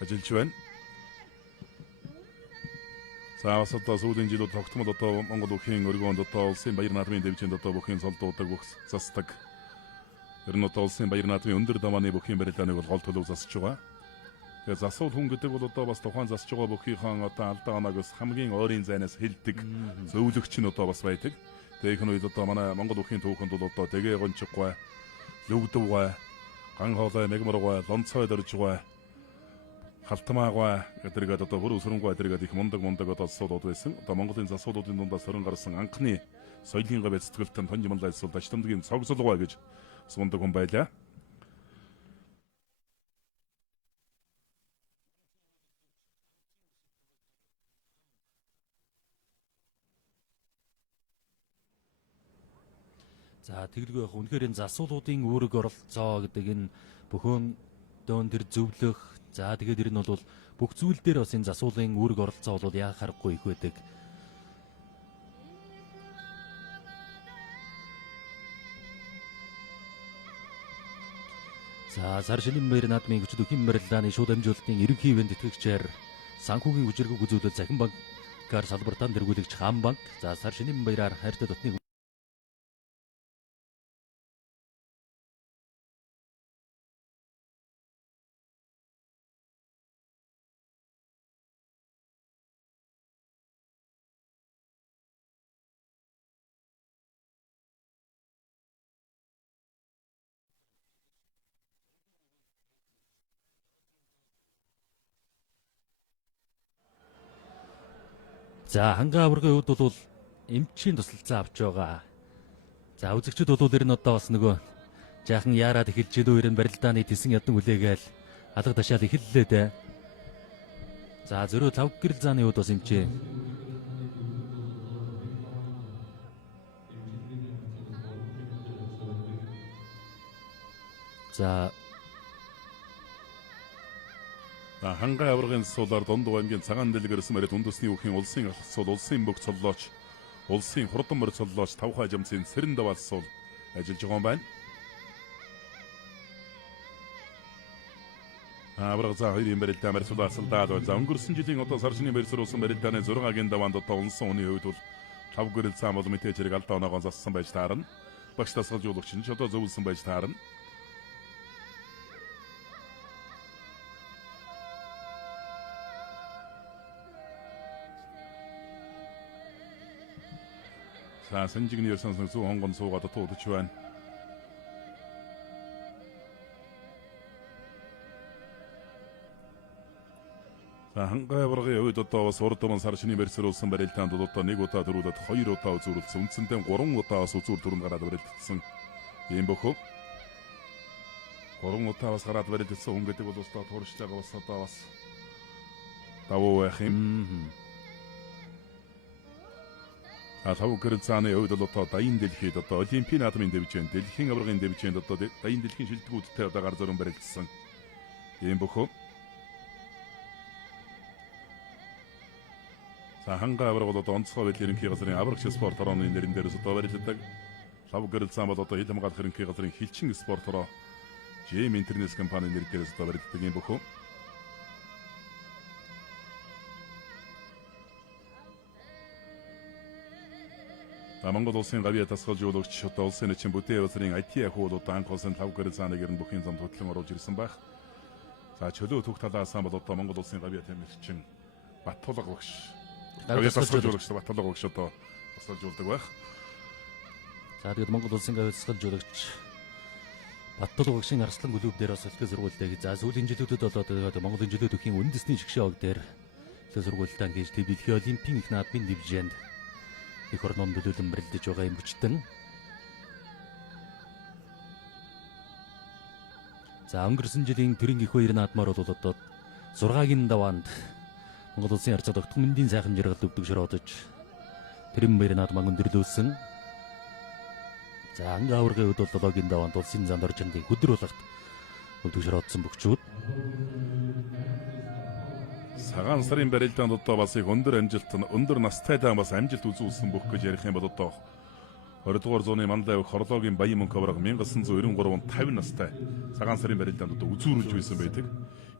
ажиллаж байна. За бас одоо сүүлийн жилүүд тогтмол одоо Монгол өхийн өргөөнд одоо улсын баяр наадмын дэвжинд одоо бүхийн цолдуудаг бүх засдаг. Ер нь одоо улсын баяр наадмын өндөр давааны бүхийн барилдааныг бол гол төлөв засж байгаа. Тэгээ засвал хүн гэдэг бол одоо бас тухайн засж байгаа бүхийнхэн одоо алдаа оноог бас хамгийн ойрын зайнаас хэлдэг зөвлөгч нь одоо бас байдаг. Тэгээ их нь үед одоо манай Монгол өхийн түүхэнд бол одоо дэгээ гончгой, лөвдөвгой, ган хоолой, мегморгой, лонцой дөржгой, халтмаагой гэдэргээд одоо бүр өсрөнгой гэдэргээд их мундаг одоо засвалууд байсан. Одоо Монголын засвалуудын дундаас хорин гарсан анхны соёлын гавь цэцгэлтэн тонжимлаа эсвэл дашдамдгийн цогцолгой гэж мундаг хүн байлаа. За тэгэлгүй яг үнэхээр энэ засвалуудын үүрэг оролцоо гэдэг энэ бүхэн дөөн тэр зөвлөх. За тэгээд ер нь бол бүх зүйл дээр бас энэ засвалын үүрэг оролцоо бол яа харахгүй их байдаг. За сар шинийн баяр наадмын хүчит өхийн барилдааны шууд амжилтын ерөнхий ивент тэтгэгчээр санхүүгийн хүчирхэг үзүүлэлт Захин банкаар салбартаа тэргүүлэгч Хаан банк. За сар шинийн баяраар хайртай дотны За ханга аваргын хувьд бол эмчийн тусалцаа авч байгаа. За үзэгчд бол ер нь одоо бас нөгөө жаахан яарад эхэлж идүү ер нь барилдааны тэсэн ядан хүлээгээл алга ташаал эхэллээ дээ. За зөрөө лав гэрэл зааны хувьд бас эмчээ. За ханга аваргын суулаар Дундав аймгийн цагаан дэлгэрсэн мөрөд үндэсний өхийн улсын алх суул, улсын бөг цоллооч, улсын хурдан морь цоллооч, тавхай жамсын сэрэн даваал суул ажиллаж байгаа юм байна. Аварга за хоёрын барилдаа марьцуулаад салдаад байна. За өнгөрсөн жилийн одоо сар шинийн барьцуулсан барилдааны 6-гийн даваанд одоо унсан хүний хувьд бол лав гэрэл цаам бол мэдээж хэрэг алдаа оноогоон зассан байж таарна. Багш тасгалжуулагч нь ч одоо зөвлөсөн байж таарна. За санжигны ерсэнс зүү хонгон суугаад туудаж байна. За ханга аваргын үед одоо бас урд өмнө сар шинийн барьцуулсан барилдаанд одоо 1 удаа дөрүүлээд 2 удаа үзүүлсэн. Үндсэндээ 3 удаа бас үзүүр дүрэн гараад барилдсан юм бөхөө. 3 удаа бас гараад барилдсан хүн гэдэг бол одоо туурч байгаа бас одоо бас давуу байх юм. Лав гэрэл цааны үед бол одоо дайын дэлхийд одоо олимпийн наадмын дэвжээнд дэлхийн аваргын дэвжээнд одоо дайын дэлхийн шилдэгүүдтэй одоо гар зөрөн барилдсан юм бөхөө. За ханга аварга бол одоо онцгой байдлын ерөнхий газрын аваргач спорт орооны нэрэн дээрээс одоо барилддаг. Лав гэрэл цаан бол одоо хил хамгаалах ерөнхий газрын хилчин спорт ороо JM интернэт компани нэр дээрээс одоо барилддаг юм бөхөө. Монгол улсын гавьяа тасгалжуулагч одоо улсын нэгэн бүтээн явуулсан IT ахуул одоо анх улсын лав гэрэл цааныг ер нь бүхийн замд хөтлөн оруулж ирсэн байх. За чөлөө түүх талаас нь бол одоо Монгол улсын гавьяа тэмэгчин Баттулга багш. Гавьяа тасгалжуулагч Баттулга багш одоо тасгалжуулдаг байх. За тэгээд Монгол улсын гавьяа тасгалжуулагч Баттулга багшийн Арслан клуб дээр бас ихтэй сургуультай. За сүүлийн жилүүдэд болоод тэгээд Монголын жилүүд өхийн үндэсний шгшээ ог дээр ихтэй сургуультай гэж дэлхийн олимпийн их наадмын дивизэнд их орнон төлөвлөн барилдаж байгаа юм бүчтэн. За өнгөрсөн жилийн төрийн их баяр наадмаар бол одоо 6-гийн даваанд Монгол улсын харьцаа тогтмол мэндийн сайхан жаргал өвдөг шороодож төрийн баяр наадмаа өндөрлүүлсэн. За ханга аваргын үед бол 7-гийн даваанд улсын зам доржиндын хөдөр болгоход өвдөг шороодсон бөхчүүд. Цагаан сарын барилдаанд одоо бас их өндөр амжилт өндөр настайдаа бас амжилт үзүүлсэн бүх гэж ярих юм бол одоо 20 дугаар зууны Мандайв хоролоогийн Баян мөнх аварга 1993 50 настай цагаан сарын барилдаанд одоо үзүүрүүлж байсан байдаг.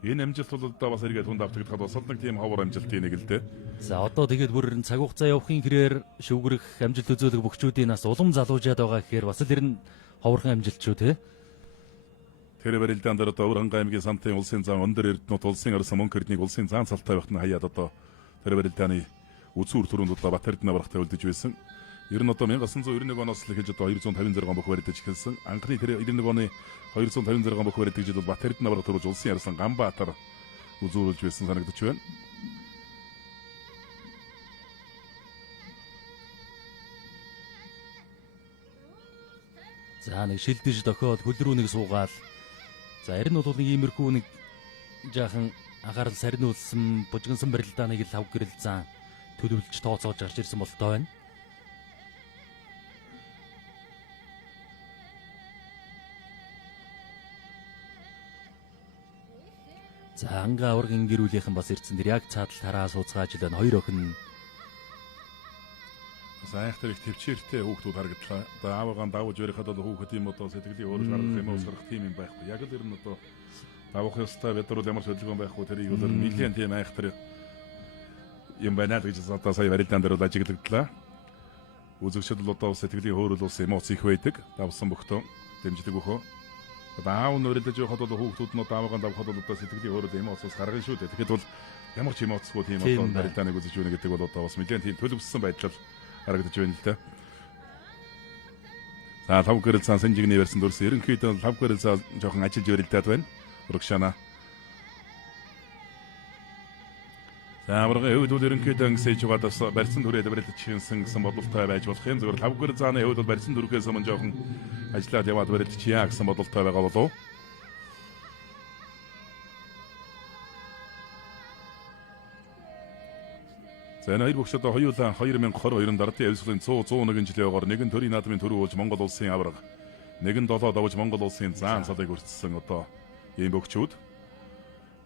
Энэ амжилт бол одоо бас эргээд хүнд автагдахад бас нэг тийм ховор амжилтын нэг л дээ. За одоо тэгээд бүр цаг хугацаа явахын хэрээр шүгрэх амжилт үзүүлэх бөхчүүдийн нас улам залуужаад байгаа гэхээр бас л ер нь ховорхон амжилт шүү те. Тэр барилдаан дээр одоо Өвөрхангай аймгийн Сантын улсын зам өндөр эрдэнэт улсын орсон мөнх эрднийг улсын заан цалтай байхад нь хаяад одоо тэр барилдааны үзүүр түрүүнд одоо Бат эрдэнэ аврагтай үлдэж байсан. Ер нь одоо 1991 оноос л эхэлж одоо 256 бөх барилдаж эхэлсэн. Анхны тэр 91 оны 256 бөх барилдаж жил бол Бат эрдэнэ авраг төрүүлж улсын ярьсан Ганбаатар үзүүрүүлж байсан санагдаж байна. За нэг шилдэж дохиод хөл рүү нэг суугаал. За ер нь бол нэг иймэрхүү нэг жаахан анхаарал сарниулсан бужигнсан барилдааныг лав гэрэл зан төлөвлөж тооцоолж гарч ирсэн болтой байна. За ханга аваргын гэр бүлийнхэн бас ирсэн дэр яг цаадал хараа сууцгааж л байна. Хоёр охин Сайхтар их төвчээртэй хүүхдүүд харагдлаа. Одоо аавыгаа давж ярихад бол хүүхэд юм одоо сэтгэлийн өөрөөр гаргах юм уу сарах тийм юм байхгүй. Яг л ер нь одоо давах ёстой ведрүүд ямар хөдөлгөөн байхгүй тэрийг бол нэгэн тийм айхтар юм байна гэж одоо сая барилдаан дээр ажиглагдлаа. Үзэгчд бол одоо сэтгэлийн хөөрөл ус эмоц их байдаг. Давсан бөхтөө дэмждэг бөхөө. Одоо аав нь өрөлдөж явахад бол хүүхдүүд нь аавыгаа давхад бол одоо сэтгэлийн хөөрөл эмоц ус гаргана шүү дээ. Тэгэхэд бол ямар ч эмоцгүй тийм одоо барилдааныг үзэж өгнө гэдэг бол одоо бас нэгэн тийм төлөвлөсөн байдал харагдаж байна л да. За лав гэрэл цаан санжигны барьсан дурс ерөнхийдөө лав гэрэл цаан жоохон ажиллаж барилдаад байна. Урагшаана. За аврагын хувьд бол ерөнхийдөө ангисэж байгаадаас барьсан түрээд барилт чинсэн гэсэн бодлолтой байж болох юм. Зөвхөн 5 гэр зааны хувьд бол барьсан түрхээс өмнө жоохон ажиллаад яваад барилт чийа гэсэн бодлолтой байгаа болов. За энэ хоёр боксод хоёулаа 2022 дардын явцлын 101 жилийн нэгэн төрийн наадмын төрөө болж Монгол улсын авраг, нэгэн долоо давж Монгол улсын заан цалыг хүртсэн одоо ийм бокчууд.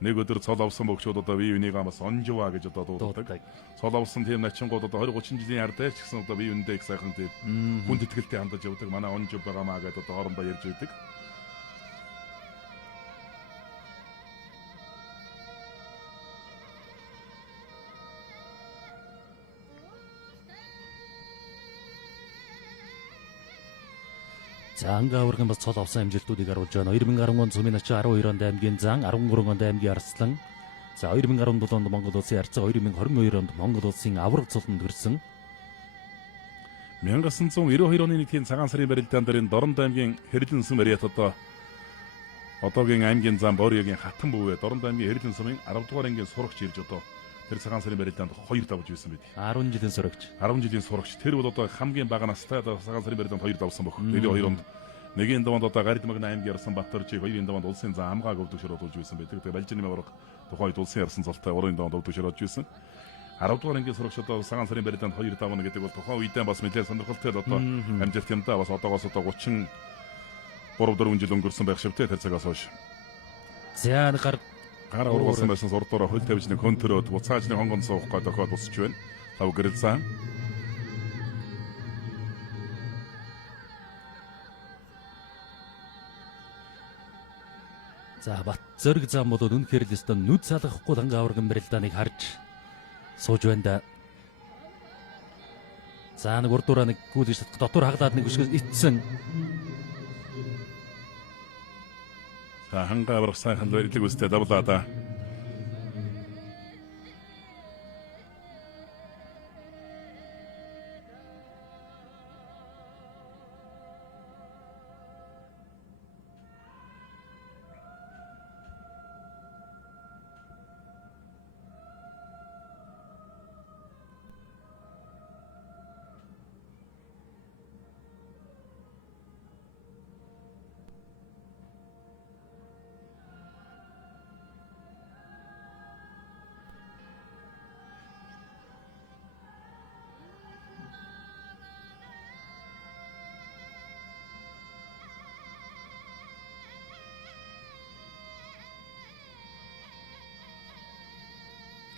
Нэг өдөр цол авсан бокчууд одоо бие биенийг амаас онжваа гэж одоо дууддаг. Цол авсан тийм начингууд одоо 20 30 жилийн ардаа ч гэсэн одоо бие биендээ их сайхан тийм хүн тэтгэлтэй хандаж явдаг. Манай онжв байгаамаа гэдэг одоо хоорондоо ярьж байдаг. За анга аврагын бас цол авсан амжилтуудыг харуулж байна. 2010 онд Цөмийн ачаа 12 онд аймгийн зан, 13 онд аймгийн Арслан. За 2017 онд Монгол улсын Арцаа, 2022 онд Монгол улсын авраг цолонд хүрсэн. 1992 оны 1-ийн цагаан сарын барилдаан дээр Дорнод аймгийн Хэрлэн сүм яриат одоогийн аймгийн зам Бориогийн хатан бөвөө Дорнод аймгийн Хэрлэн сүмийн 10 дугаар ангийн сурагч ирж одоо тэр цагаан сарын барилдаанд 2 давж байсан байт. 10 жилийн сурагч. 10 жилийн сурагч. Тэр бол одоо хамгийн бага настай одоо цагаан сарын барилдаанд 2 давсан бох. 92 онд нэгийн даванд одоо Гардмагна аймгийн Ярсан Батөржийг 2-ын даванд улсын зам амгааг өвдөг шөрөөлж байсан байдаг. Тэгээ Балжины авраг тухайд улсын Ярсан цолтой 3-ын даванд өвдөг шөрөөлж байсан. 10 дугаар ангийн сурагч одоо цагаан сарын барилдаанд 2 давна гэдэг бол тухайн үедээ бас нэлээд сонирхолтой одоо амжилт юм да. Бас одоогоос одоо 33 4 жил өнгөрсөн байх шивтэй тэр цагаас хойш. За гар ургуулсан байсан сурдуураа хөл тавьж нэг хөнтөрөөд буцаажны хонгон суух гой тохиод босч байна. Лав гэрэлцэн. За бат зөрг зам бол үнэхээр л өстө нүд салгахгүй анга аврагын барилдааныг харж сууж байна да. За нэг урдуураа нэг гүйлж дотор хаглаад нэг өшгөөс итсэн. За ханга аврах сайхан барилдаг үстэй давлаа да.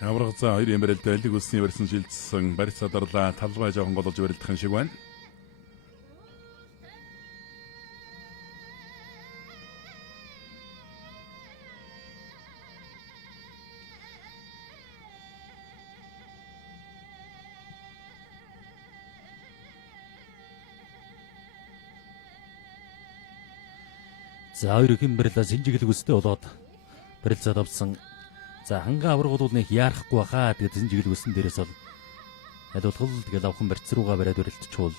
Авраг за 2 барилд алиг үлсний барьсан шилжсэн барьц садарлаа талбай жоохон голж барилдах юм шиг байна. За хоёр хэн барилаа синжиглэг өстэй болоод барилцаад авсан. За ханга авраг бол нэг яарахгүй хаа тэгээд синжиглэг өсөн дээрээс бол аль болох тэгэл авхан барьц руугаа бариад барилтчуул.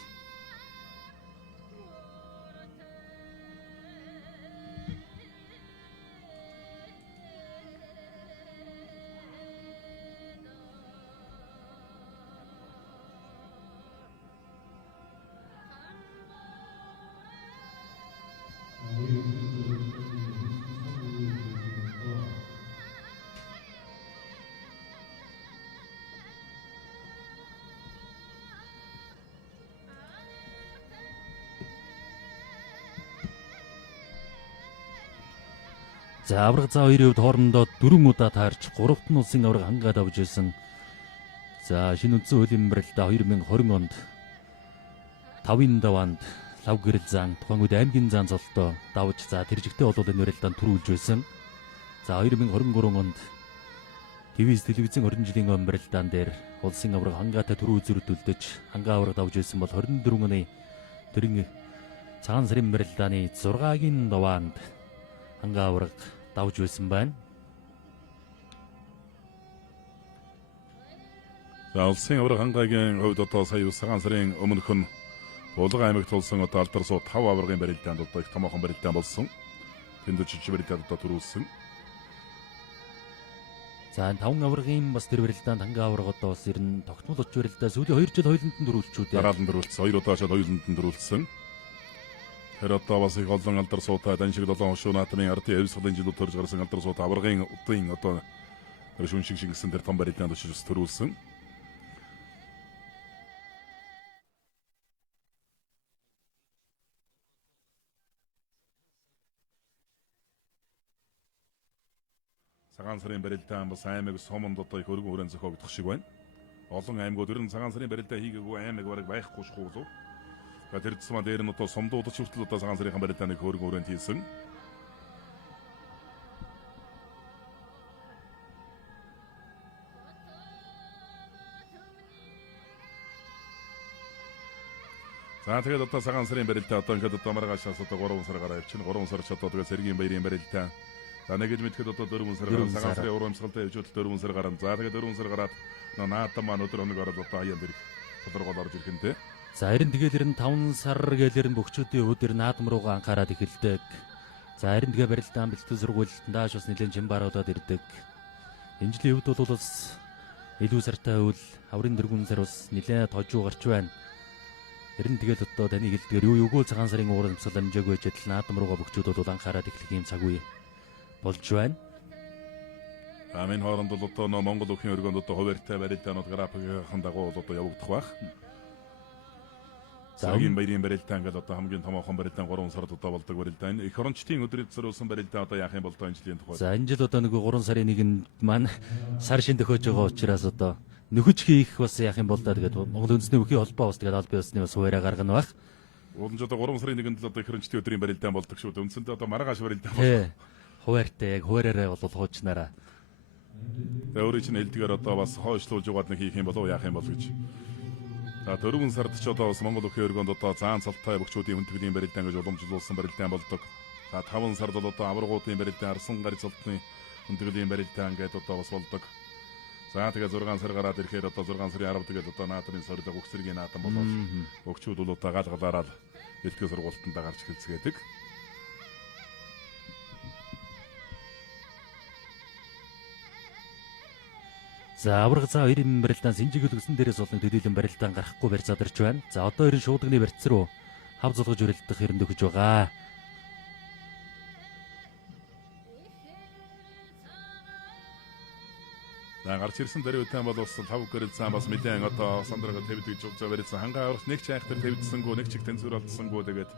За авраг за хоёрын хувьд хоорондоо 4 удаа таарч 3-т нь улсын авраг хангаад авж ирсэн. За шинэ үндсэн хуулийн барилдаа 2020 онд 5-ын даваанд лав гэрэл зан тухайн үед аймгийн зан золтой давж за тэр жигтэй бол энэ барилдаанд төрүүлж байсан. За 2023 онд ТВ-с телевизэн 20 жилийн өмнө барилдаан дээр улсын авраг хангаатай төрөө үзүүрдүүлдэж хангаа авраг давж ирсэн бол 24 оны тэрэн цагаан сарын барилдааны 6-гийн даваанд хангаа авраг давж байсан байна. За улсын авраг хангаагийн хувьд одоо сая цагаан сарын өмнөх нь Булган аймагт болсон одоо алдар суу 5 аврагын барилдаанд одоо их томоохон барилдаан болсон. Тэнд жижиг барилдаанд одоо төрүүлсэн. За 5 аваргын бас тэр барилдаанд ханга аварга одоо бас ер нь тогтмол очиж барилдаа сүүлийн 2 жил хоёуланд нь дөрүүлчүүд дараалан дөрүүлсэн. 2 удаа шал хоёуланд нь дөрүүлсэн. Тэр одоо бас их олон алдар суутай дан шиг 7 хошуу наатмын ардын авьяасгалын жилүүд төрж гарсан алдар суутай аваргын удын одоо тэр шүн шиг шингэсэн тэр том барилдаанд очиж бас төрүүлсэн. Цагаан сарын барилдаан бас аймаг сомонд одоо их өргөн хүрээнд зохиогдох шиг байна. Олон аймагуд ер нь цагаан сарын барилдаа хийгээгүй аймаг бараг байхгүй шхуулуу. Тэр тусмаа дээр нь одоо сомдуудад хүртэл одоо цагаан сарын барилдааныг өргөн хүрээнд хийсэн. За тэгээд одоо цагаан сарын барилдаа одоо ингээд одоо маргаашаас одоо 3 сар гараа явчихна. 3 сар ч одоо тэгээд Сэргийн баярын барилдаа. За нэгж мэдхэд одоо 4 сар гарсан цагаан сарын урамсгалтай явжууд 4 сар гарan. За тэгээд 4 сар гараад наатан маань өдөр хоног ороод одоо хаяан дэрэг тодорхойл орж ирэх нэ. За харин тэгэл ер нь 5 сар гэлэр нь бөхчүүдийн өдөр наадам руугаа анхаарал эхэлдэг. За харин тэгээ барилдаан бэлтгэл сургуульд дааш бас нэлээд жимбаруудад ирдэг. Энэ жилийн хувьд бол бас илүү сартай үйл хаврын дөрвөн сар бас нэлээд хожуу гарч байна. Ер нь тэгэл одоо таны хэлдгээр юу юугүй цагаан сарын урамсгал амжаагүй байж адил наадам руугаа бөхчүүд бол анхаарал эхлэх юм цаг үе болж байна. Амин хооронд бол одоо Монгол өхний өргөнд одоо хуваарьтай барилдаанууд графикын дагуу бол одоо явагдах байх. Сэргийн баярын барилдаан гэдэг одоо хамгийн томоохон барилдаан 3 сард одоо болдог барилдаан. Эх орончдын өдрөд зориулсан барилдаан одоо яах юм бол энэ жилийн тухай. За энэ жил одоо нэг 3 сарын 1-нд маань сар шин төхөж байгаа учраас одоо нөхөж хийх бас яах юм бол да тэгээд Монгол үндэсний өхний холбоо бас тэгээд аль биесний бас хуваараа гаргана байх. Уламж одоо 3 сарын 1-нд л одоо эх орончдын өдрийн барилдаан болдог шүү. Үндсэндээ одоо маргааш барилдаан болно. Хуваарьтай яг хуваараараа бол хуучнараа. Өөрөөр чинь хэлдгээр одоо бас хойшлуулж угаад нэг хийх юм болов яах юм бол гэж. За 4 сард ч одоо бас Монгол өхний өргөнд одоо заан цалтай бөхчүүдийн хүндэтгэлийн барилдаан гэж уламжлуулсан барилдаан болдог. За 5 сард бол одоо аваргуудын барилдаан, арсан гарц цалтны хүндэтгэлийн барилдаан гэдэг одоо бас болдог. За тэгээ 6 сар гараад ирэхээр одоо 6 сарын 10 тэгээд одоо наадмын сорилго бүх зэргийн наадам болоод бөхчүүд бол одоо гаалгалаараа бэлтгэл сургуультанд гарч хэлцгээдэг. За аварга цаа 2 барилдаан Синжиг өлгсөн дээрээс олон төдийлөн барилдаан гарахгүй барь задарч байна. За одоо ерөн шуудагны барьц руу хав зулгаж өрөлдөх хэрэг нөхөж байгаа. За гарч ирсэн даруйтай бол бас 5 гэрэл цаан бас мэдэн одоо сандрага тавьдаг гэж болж барьсан. Хангаа аварч нэг ч айхтар тавьдсангүй, нэг ч их тэнцвэр олдсангүй тэгээд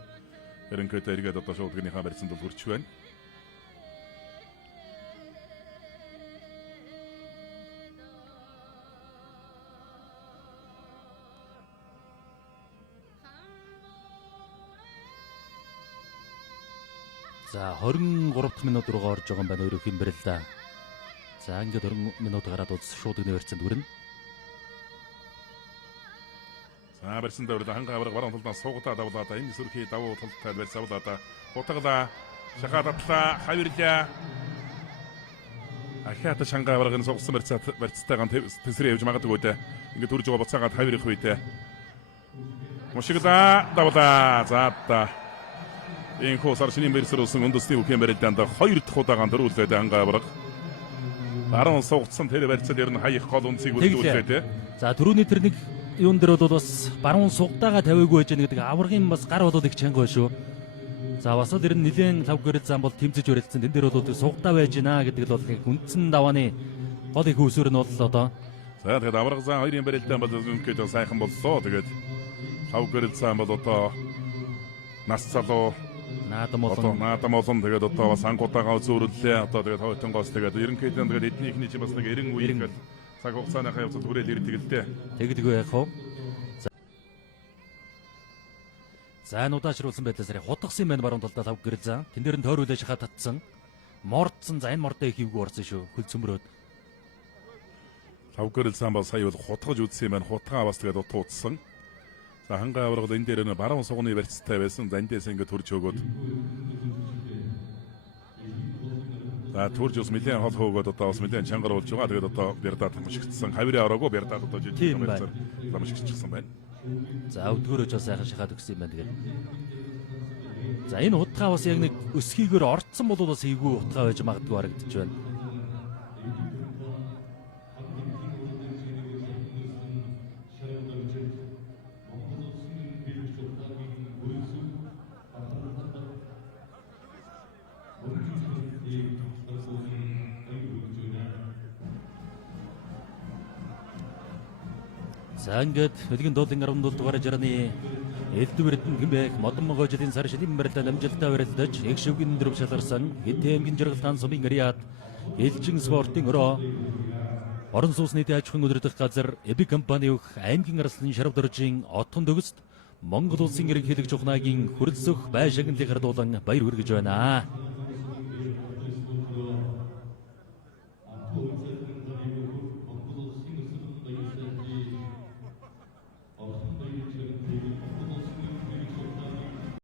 ерөнхийдөө эргээд одоо шуудагныхаа барьцанд бол хүрч байна. За 23 дахь минут руугаа орж байгаа юм байна өөрөөх юм барилдаа. За ингээд 20 минут гараад удас шуудагны барьцанд хүрнэ. За барьсан даврал ханга аварга баруун талдаа суугатаа давлаа. Энэ сүрхий давуу талтай барьц авлаа. Хутаглаа, шахаа татлаа, хавирлаа. Ахиата шанга аваргын суугсан барьцтайгаан тэнсрээ явж магадгүй дээ. Ингээд төрж байгаа буцаагаад хавирах үедээ. Мушигла давлаа. За та энэ сар шинийн барьсруулсан үндэсний өхний барилдаанд 2 дахь удаагаан дөрүүлээд ханга аварга. Баруун суугцсан тэр барьцад ер нь хаях гол үнцгийг үлдүүлээ те. За түрүүний тэр нэг юун дээр бол бас баруун сугтаага тавиагүй байж байгаа гэдэг аваргын бас гар болоод их чанга байна шүү. За бас л ер нь нэлээд лав гэрэл зам бол тэмцэж өрөлдсөн. Тэн дээр бол сугтаа байж гинэ гэдэг л бол үндсэн давааны гол их үүсвэр нь бол одоо. За тэгээд аварга зам 2-ын барилдаан бол үнэхээр сайхан боллоо. Тэгээд лав гэрэл зам бол одоо нас залуу наадам олон тэгээд одоо бас ангуудаагаа зөөрлөө. Одоо тэгээд хойтонгоос тэгээд ерөнхийдөө тэгээд эднийхний чинь бас нэг 90 үеийн цаг хугацааныхаа явцад хүрээл ирдэг л дээ. Тэгдэггүй яах вэ? За нудаашруулсан байдлаас хутгсан юм байна баруун талдаа лав гэрэл зам. Тэн дээр нь тойруулаа шахаа татсан. Мордсон за энэ мордоо их хөвгөө орсон шүү. Хөл цөмрөөд. Лав гэрэл зам бол сая бол хутгаж үзсэн юм байна. Хутгаа бас тэгээд утуудсан. За ханга аваргад энэ дээр нь баруун сугны барьцтай байсан. Зандээс ингээд төрж өгөөд. За төрж ус нэлээд хол хөөгөөд одоо бас нэлээд чангар болж байгаа. Тэгээд одоо бярдаа тамшигдсан. Хавираа ороогүй бярдаа одоо жижиг байцаар тамшигдчихсан байна. За өвдгөрөөж бас сайхан шахаад өгсөн юм байна тэгээд. За энэ утгаа бас яг нэг өсгийгээр орцсон бол бас эйгүү утгаа байж магадгүй харагдаж байна. За ингээд хөдөлгөөн дуулын 17 дугаар жарганы элдв эрдэнэ гэмбэх модон могожлын сар шилэн барилдаа амжилттай барилдаж их шүгэн дөрөв шалгарсан хэдэмгийн жаргалтан сумын ариад элчин спортын өрөө орон сууцны аж ахуйн удирдах газар эби компани өөх аймгийн арслан шарав дөржийн отхон төгсд Монгол улсын ерөнхийлөгч ухнаагийн хүрэлцөх бай шагналыг хардуулан баяр хүргэж байна.